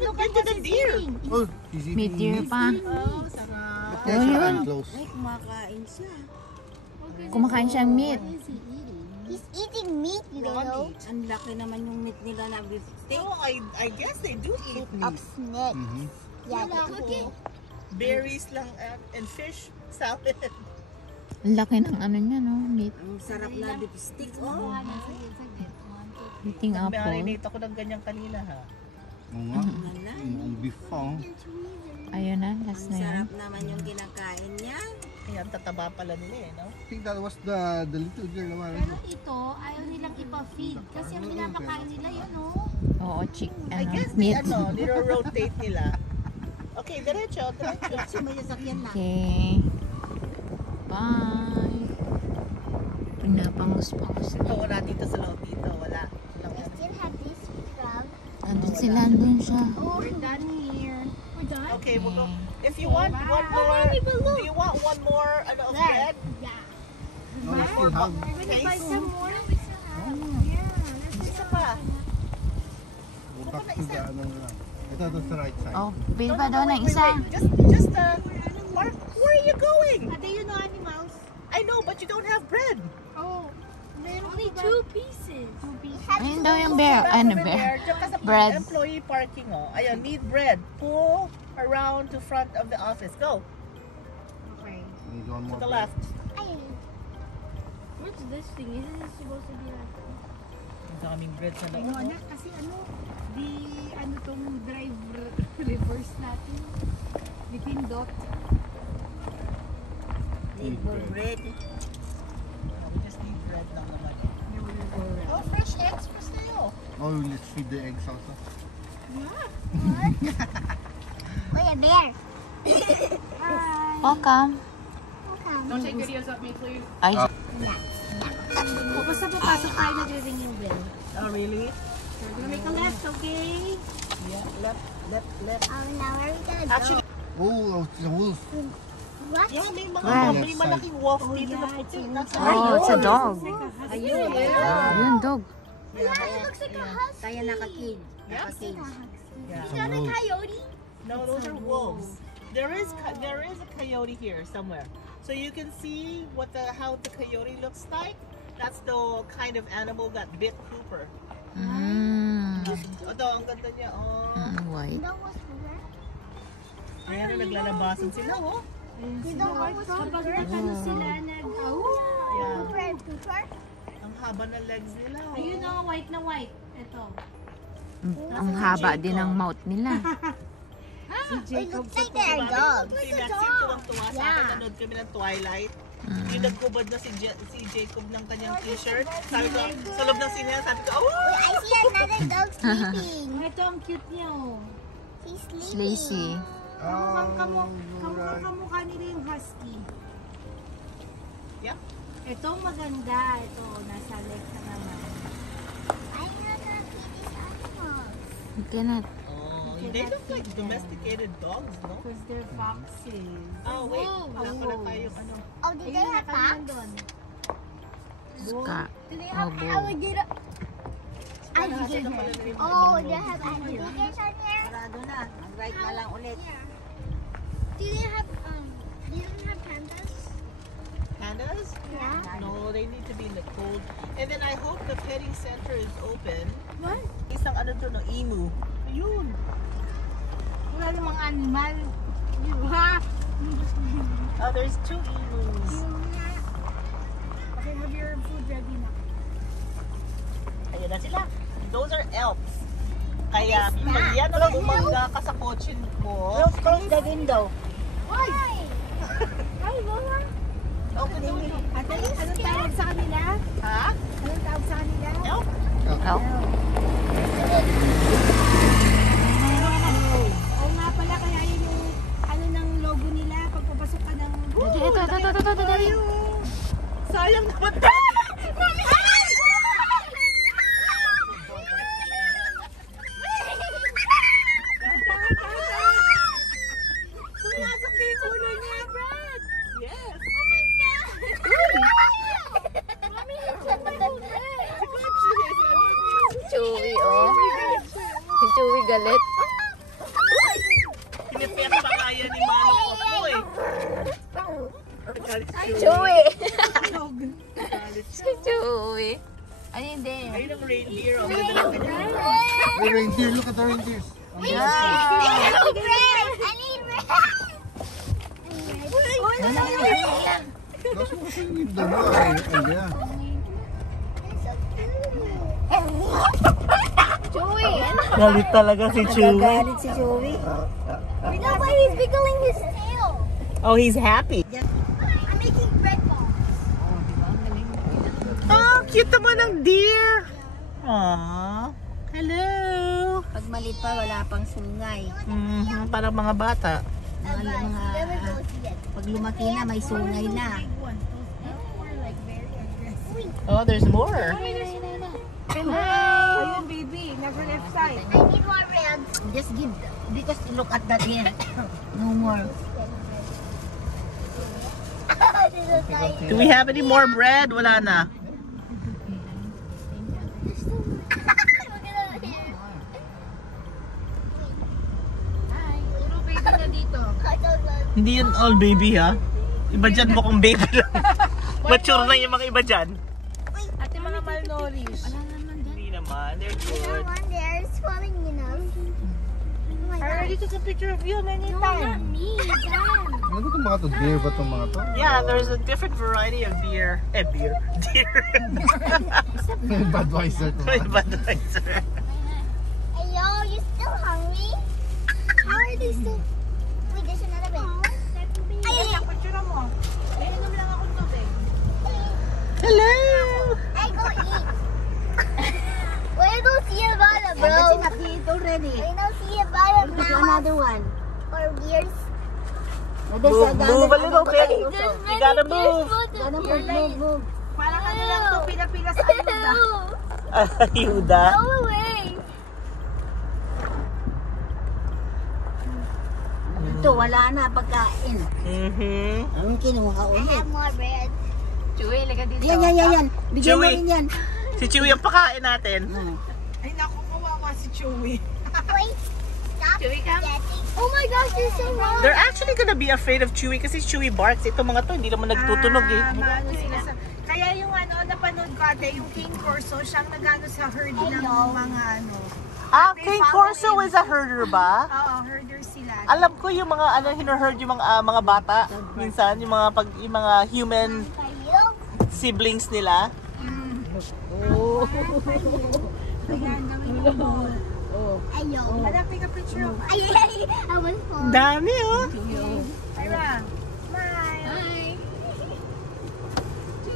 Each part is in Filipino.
look at the deer. Oh, he's eating May deer meat. pa. Oh, sarap. Yeah, Oh, siya yun. close. Ay, kumakain siya. Kumakain siyang meat. What is he eating? He's eating meat, you Raw know. meat. Ang laki naman yung meat nila na beef steak. No, I guess they do eat Of meat. snakes. Mhm. Yeah, Wala cook ko. it. Berries lang and fish salad. Ang laki ng ano niya, no? Meat. Ang sarap na beef steak. Oh, Eating apple. Marinate ako ng ganyan kanina ha. Oo nga. wala. Yung beef pa, oh. Ayun na, last Ang na yan. sarap naman yung kinakain niya. Ayan, tataba pala nila eh, no? I think that was the little girl naman. Pero ito, ayaw nilang ipa-feed. Kasi ang pinapakain nila yun, oh. Oo, I guess meat. niro-rotate nila. Okay, diretso. Kasi may sasakyan na. Okay. Bye. Pinapangus-pangus Ito, na. wala dito sa loob dito. Wala. We still have this frog. Andun sila, andun siya. Oh, we're done here. We're done? Okay, we'll go. If you want one more, do you want one more of bread? Yeah. No, we still have. We're gonna buy Taste. some more. Yeah, let's Isa pa. Go back to the ano na lang. Ito, sa right side. Oh, pwede ba daw ng isa? Just Mark, where are you going? do you know animals? I know, but you don't have bread. Oh, only 2 pieces. Ayun daw yung bear. Ano, bear? Diyan ka sa Bread. employee parking, oh. Ayun, need bread. Pull around to front of the office. Go. Okay. Need one To more the bread. left. What's this thing? Isn't this supposed to be like... Ang daming bread sa Ano loob. anak, kasi di tong drive reverse natin. Di pindot. Need more bread. We just need bread lang naman. Oh, fresh eggs for sale. Oh, let's feed the eggs also. Wait, a bear. Welcome. Don't take videos of me, please. Ay, O, basta papasok tayo, nagre-ring yung bell. Oh, really? We're gonna make a left, okay? Yeah, left. Now where are we gonna Actually, Oh, it's a wolf. go? What? yeah, may Wow. malaking wolf dito na puti. oh, it's a dog. Ayun. Ayun, dog. Yeah, it looks like a husky. Kaya naka-cage. Yeah. Naka-cage. Yeah. Is that a coyote? No, those are wolves. There is a coyote here somewhere. So you can see how the coyote looks like. That's the kind of animal that bit Cooper. Ito, ang ganda niya. Oh. White. That was where? Ayan na, naglalabasan sila, oh. You don't know what's Kapag where? ano sila Yeah. Cooper? Ang haba ng legs nila, oh. Ayun o, white na white. Ito. Ang haba din ng mouth nila. It looks like they're dogs. Si Maxine tuwang-tuwa sa akin. Nanood kami ng Twilight. Yung nagkubad na si Jacob ng kanyang t-shirt. Sabi ko, sa loob ng sinya, sabi ko, oh! I see another dog sleeping. Ito ang cute niya oh. He's It's sleeping. lazy. Kamukha nila yung husky. Yeah. Ito maganda. Ito, nasa legs na naman. I'm not gonna feed these animals. You cannot. Oh, they look like domesticated dogs, no? Because they're foxes. Oh, wait. Wala ko na tayong ano. Oh, do they have packs? Ska. Do they Oh, have bull. alligator? Alligator. Oh, they have alligators on here? Sarado na. Mag-right na lang ulit. Do they have, they don't have pandas? Pandas? Yeah. No, they need to be in the cold. And then I hope the petting center is open. What? Isang ano to, no? Emu. Ayun. Wala namang animal. Ha? Oh, there's 2 emus. Okay, have your food ready na. Ayun na sila. Those are elves. Kaya, pag yan ang bumangga ka sa kotse mo, Close the window. Why? Hi, Lola. open the window. Anong tawag sa kanila? Ha? Anong tawag sa kanila? Elf? Oh. Oo nga pala, kaya yun yung ano ng logo nila pag papasok ka ng... Ito. Sayang naman to! Yes! Chewy, oh. Si Chewy galit. Chewy. Si Chewy. Ay, hindi. Ayun ang reindeer. Ang ganda ng kanya. The reindeer, look at the reindeers. I need bread. I need bread. That's what you need the idea. Chewy. Galit talaga si Chewy. Galit si Joey. No, but he's wiggling his tail. Oh, he's happy. I'm making bread balls. Oh, cute naman ng deer. Aww. Hello. Pag maliit pa, wala pang sungay. Parang mga bata. Never go see it. Pag lumaki na, may sungay na. Oh, there's more. Ayun, baby. Never left side. I need more bread. Just give, because look at that here. No more. This is tiny. Do we have any more bread? Wala na. Look at that here. I don't know. Hindi yun all baby ha. Iba dyan mukhang baby lang. Mature na yung mga iba dyan. Ate mga malnourished. Hindi naman. They're good. One there is falling, you know. Oh my I God. already took a picture of you many No, not times. me, Dad. Ano itong mga to? Deer ba itong mga to? Yeah, there's a different variety of beer. Beer. Deer. Budweiser to. May Budweiser. Hey, yo, you still hungry? How are they still? Wait, there's another bit. Ay, picture mo. Ay, inom lang ako tubig. Hello. I go eat. Where do see a bottom, bro? That's enough to eat already. I don't see a bottom Look at now. another one. Or beers. Move a little bit. You gotta move. Ganun, move. Parang ano lang to, pila-pila sa ayuda. Ayuda. Go away. Ito, wala na pagkain. Anong kinuha I ulit? have more bread. Chewy, laga dito. Yan. Bigyan mo Chewy. rin yan. Si Chewy ang pakain natin. Ay, naku, kawawa si Chewy. Wait, stop Chewy, come. getting. Oh my gosh, there's so wrong. They're actually gonna be afraid of Chewy kasi Chewy barks. Ito mga to, hindi naman nagtutunog eh. Maano sila sa... Kaya yung ano, napanood ko ate, yung King Corso, siyang nagano sa herd ng mga ano. King Corso is a herder ba? Oo, herder sila. Alam ko yung mga hino-herd yung mga bata minsan yung mga human siblings nila. Ayan, gawin mo. Ayo. Hanapin ka picture of Ay, I was falling. Dami oh. Ira. Smile.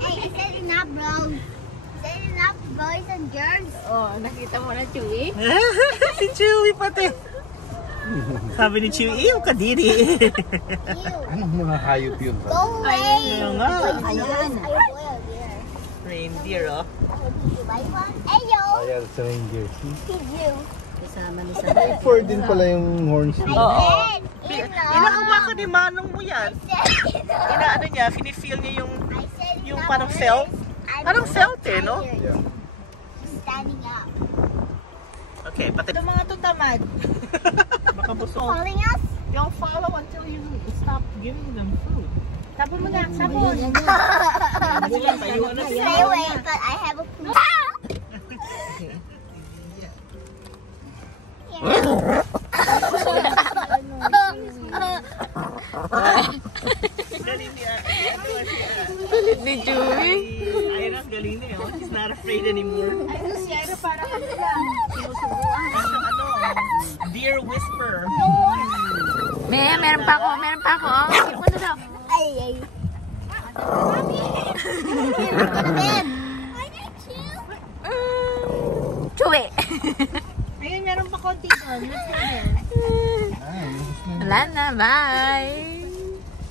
Hey, I said enough, bro. I said enough, boys and girls. Oh, nakita mo na, Chewy? Si Chewy pati. Sabi ni Chewy, yung kadiri. Ew. Anong mga hayop yun? Go away. Ano nga? Ayan. I boiled here. Reindeer oh. Did you buy one? Ayo. Ayan, sa reindeer. Did you? Kasama ni sa... Four din pala yung horns I nila. Oo. said enough. Inahawakan ni Manong mo yan. Inaano niya, feel niya yung yung parang felt. Parang felt eh, no? Yeah. Standing up. Okay, pati Ito mga tutamad. baka busog. Calling us? They'll follow until you stop giving them food. Sabon mo na, sabon. Tayuan na sila. Stay away, but I have a poop. Galing niya. Galit ni Chewy. Ira's galing niya. Oh. She's not afraid anymore. Ano si Ira para ano lang. Deer whisper. Meron pa ako. Sige mo na daw. Ay, ay. Chewy. Ayun, meron pa konti doon. Let's go there. Wala na, bye.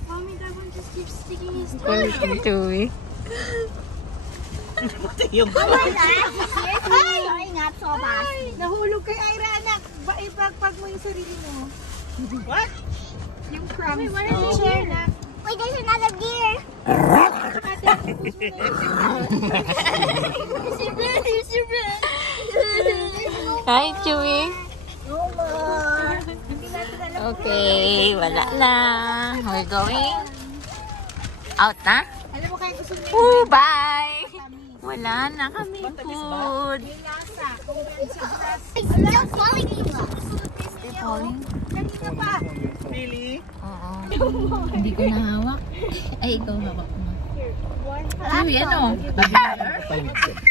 Mommy, that one just keeps sticking his Galit ni Chewy. Pati yung Oh my gosh, seriously? Growing up so fast. Nahulog kay Ira, anak. Ipagpag mo yung sarili mo. What? Yung crumbs. Wait, why don't you share na? Wait, there's another deer. Hi, Chewy. No more. Okay, wala na. We're going Out na? Alam mo kaya gusto niyo Oh, bye! Wala na kami food. yung lasa. Kung meron sa grass. It's still falling. Pauling? Kanina pa. Really? Oo. Hindi ko nahawak. Ay, ikaw hawak mo. Ay, yan o.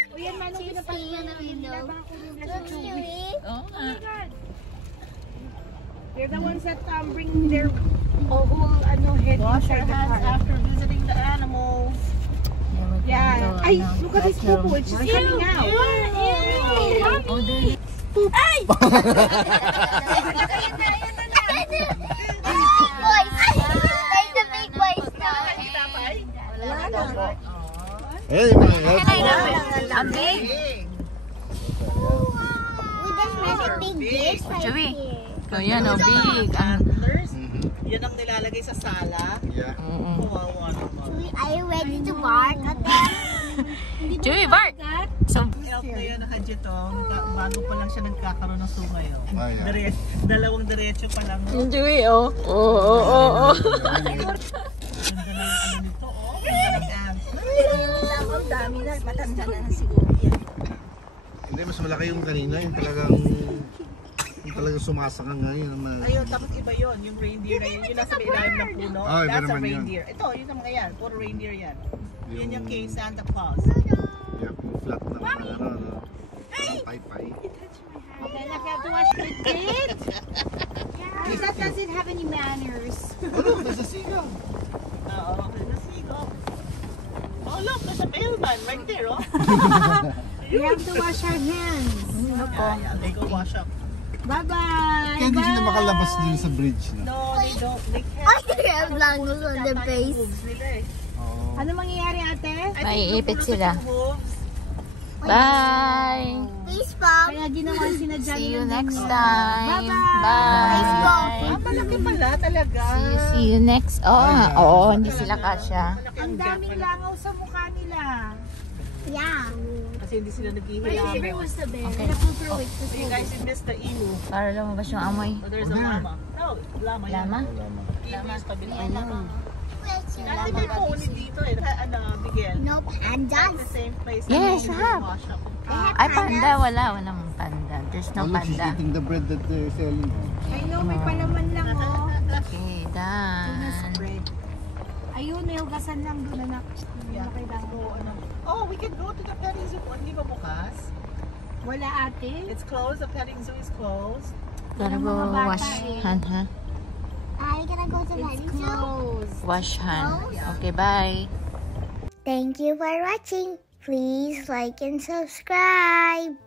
O yan, manong pinapasok na window. Oo nga. They're the ones that bring their whole head Wash your inside the hands car. after visiting the animals. Yeah. Ay, look at this poo. It's just coming out. Oh, dali. Ay! Eh, yung mga Ang big. Big Chewy. So, yan o, big. Ang... Antlers. Yan ang nilalagay sa sala. Yeah. Kawawa naman. Are you ready to bark at them? Chewy, bark! So, Help na yan, Hajitong. Bago pa lang siya nagkakaroon ng sungay. Oh. Ah, yeah. Dalawang diretso pa lang. yung Chewy, oh. Oo. Ganda ng ano nito, oh. Ganda ng ants. Ang dami na. Matanda na siguro yan. Hindi, mas malaki yung kanina. Yung talagang sumasakang nga yun. Ayun, tapos iba yun. Yung reindeer na yun. Yung nasa may ilalim ng puno. Ah, iba That's a naman yun. reindeer. Ito, yun ang mga yan. Puro reindeer yan. Yun yung kay Santa Claus. Yeah, yung flat na mga ano. Pay-pay. Okay, I have to wash the kid. That doesn't have any manners. Oh, look, there's a seagull. Oo, there's a seagull. Oh, look, there's a mailman right there, oh. We have to wash our hands. Yeah, they go wash up. Bye-bye. Kaya hindi sila makalabas din sa bridge na. No, they don't. They I can't. have langos on their face. Hooves nila eh. Oh. Ano mangyayari, ate? I think Maiipit napulot sila. yung hooves. Bye! Please, Pop. Kaya ginawa sinadya See you nila next ganyan. time. Bye-bye. Bye! Ah, malaki pala talaga. See you next. Oo, hindi sila kasya. Malaki Ang gap daming pala. langaw sa mukha nila. Yeah. Kasi hindi sila My favorite naghihilang. was the bear. Okay. So you guys, you missed the emu. Para lumabas yung amoy. Oh, there's a llama. No, llama. yan. Lama? Emu is kabila. Where's your Kasi may pony dito eh. Ano, Miguel. No pandas. The same place. Yes, you you have. wash up. Ay, panda. Walang panda. There's no Oh, look, she's panda. eating the bread that they're selling. I know, may palaman lang, oh. Okay, done. Ayun, may hugasan lang doon, anak. Yeah. So, ano. Oh, we can go to the petting zoo. Hindi ba bukas? Wala, ate. It's closed. The petting zoo is closed. Gotta go wash hand, ha? Are you gonna go to the It's zoo? closed. Wash hand. Okay, bye. Thank you for watching. Please like and subscribe.